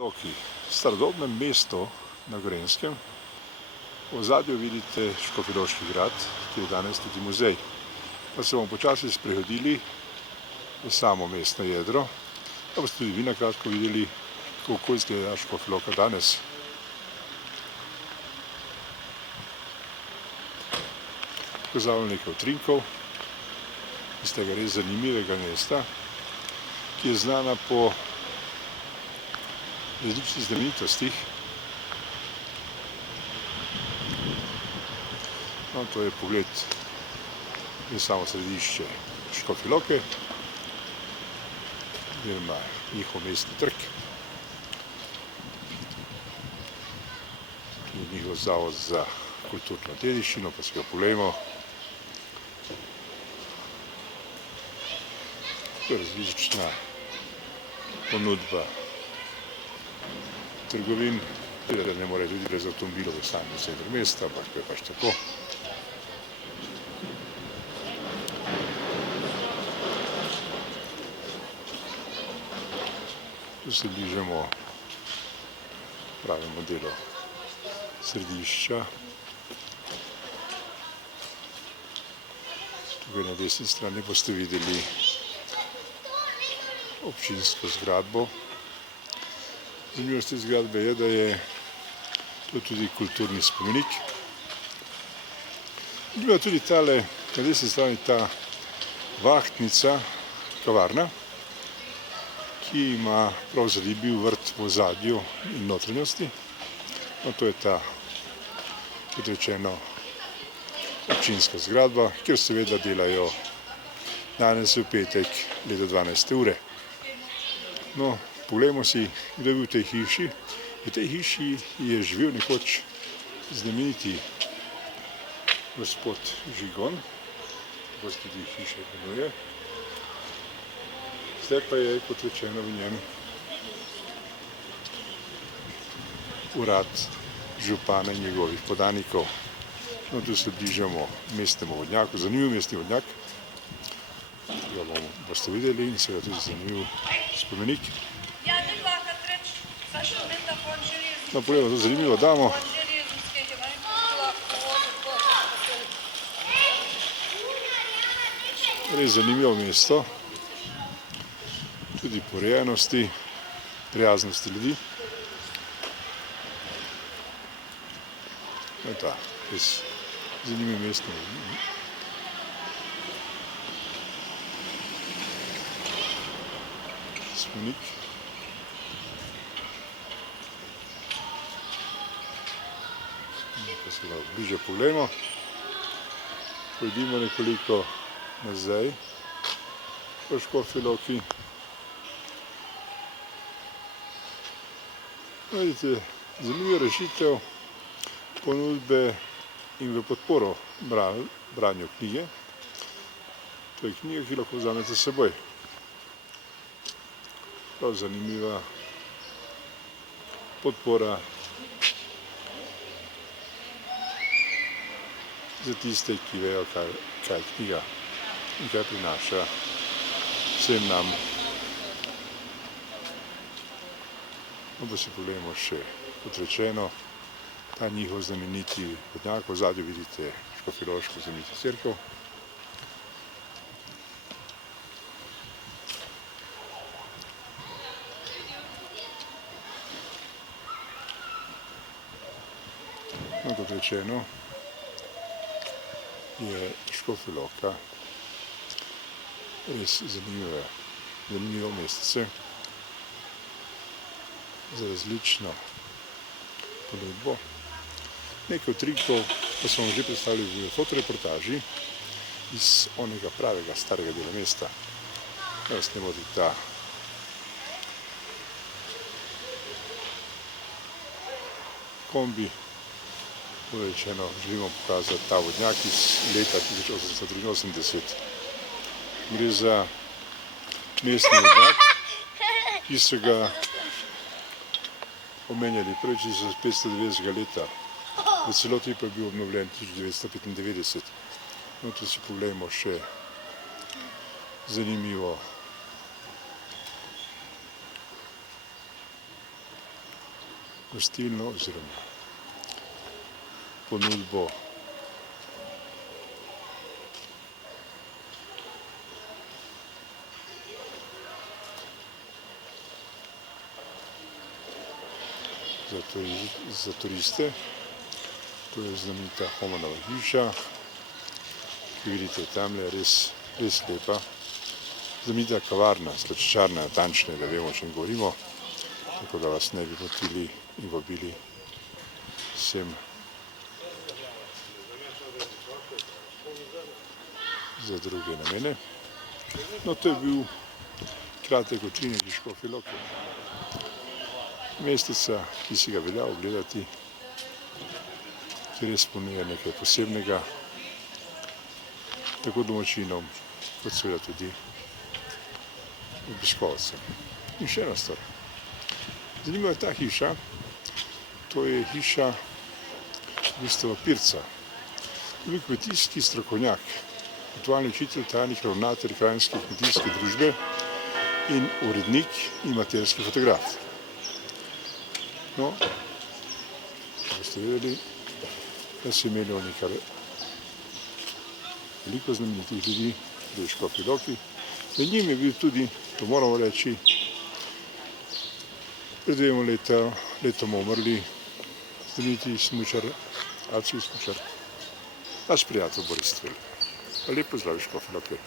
Loki, starodobnem mestu na Gorenjskem. V ozadju vidite Škofjeloški grad, ki je danes tudi muzej. Pa se bomo počasi sprehodili v samo mestno jedro, pa boste tudi vi na kratko videli, kako izgleda Škofja Loka danes. Pokazal nekaj utrinkov iz tega res zanimivega mesta, ki je znana po različnih znamenitostih. No, to je pogled v samo središče Škofje Loke, oziroma njihov mestni trg. Tu je njihov zavod za kulturno dediščino, pa si ga poglejmo. To je različna ponudba trgovin, da ne more tudi brez avtomobilov v samem centru mesta, ampak to je pač tako. Tu se bližamo pravemu delu središča. Tukaj na desni strani boste videli občinsko zgradbo. Zanimivost te zgradbe je, da je to tudi kulturni spomenik. Zanimiva tudi tale, na desni strani ta vahtnica, kavarna, ki ima prav zanimiv vrt v ozadju in notranjosti. No, to je ta, kot rečeno, občinska zgradba, kjer seveda delajo danes v petek leta 12. ure. No, poglejmo si, kdo je bil v tej hiši. V tej hiši je živel nekoč znameniti gospod Žigon, tako se tudi hiša imenuje. Zdaj pa je, kot rečeno, v njem urad župana in njegovih podanikov. No, tu se bližamo mestnemu vodnjaku, zanimiv mestni vodnjak, ki ga boste videli, in seveda tudi zanimiv spomenik. No, poglejmo to zanimivo damo. Res zanimivo mesto, tudi po urejenosti, prijaznosti ljudi. No, ta res zanimiv mestni spomenik. Pa se ga bliže poglejmo. Pojdimo nekoliko nazaj po Škofji Loki. Vidite, zanimiva rešitev ponudbe in v podporo branju knjige. To je knjiga, ki lahko vzamete s seboj. Prav zanimiva podpora za tiste, ki vejo, kaj je knjiga in kaj prinaša vsem nam. No, pa si pogledamo še, kot rečeno, ta njihov znameniti vodnjak. V ozadju vidite škofjeloško znamenito cerkev. No, kot rečeno, je Škofja Loka res zanimivo mestece za različno ponudbo. Nekaj utrinkov pa smo že predstavili v fotoreportaži iz onega pravega starega dela mesta. Da vas ne moti ta kombi. Rečeno, želimo pokazati ta vodnjak iz leta 1883. Gre za mestni vodnjak, ki so ga omenjali prvič iz 590. leta. V celoti pa je bil obnovljen 1995. No, tu si pogledamo še zanimivo gostilno oziroma ponudbo za turiste. To je znamenita Homanova hiša, ki vidite tamle, res lepa. Znamenita kavarna, slaščičarna, natančne, da vemo, o čem govorimo, tako da vas ne bi motili in vabili sem za druge namene. No, to je bil kratek učinek iz Škofje Loke. Mesteca, ki si ga velja ogledati, ki res ponuja nekaj posebnega, tako domačinom, kot seveda tudi obiskovalcem. In še ena stvar. Zanimiva je ta hiša, to je hiša Gustava Pirca. To je bil kmetijski strokovnjak, aktualni učitelj, tajnik, ravnatelj Kranjske kmetijske družbe in urednik in amaterski fotograf. No, če boste vedeli, da so imeli oni kar veliko znamenitih ljudi v Škofji Loki. Med njim je bil tudi, to moramo reči, pred 2 letoma umrli znameniti smučar, alpski smučar, naš prijatelj Boris Strel. Lep pozdrav iz Škofje Loke.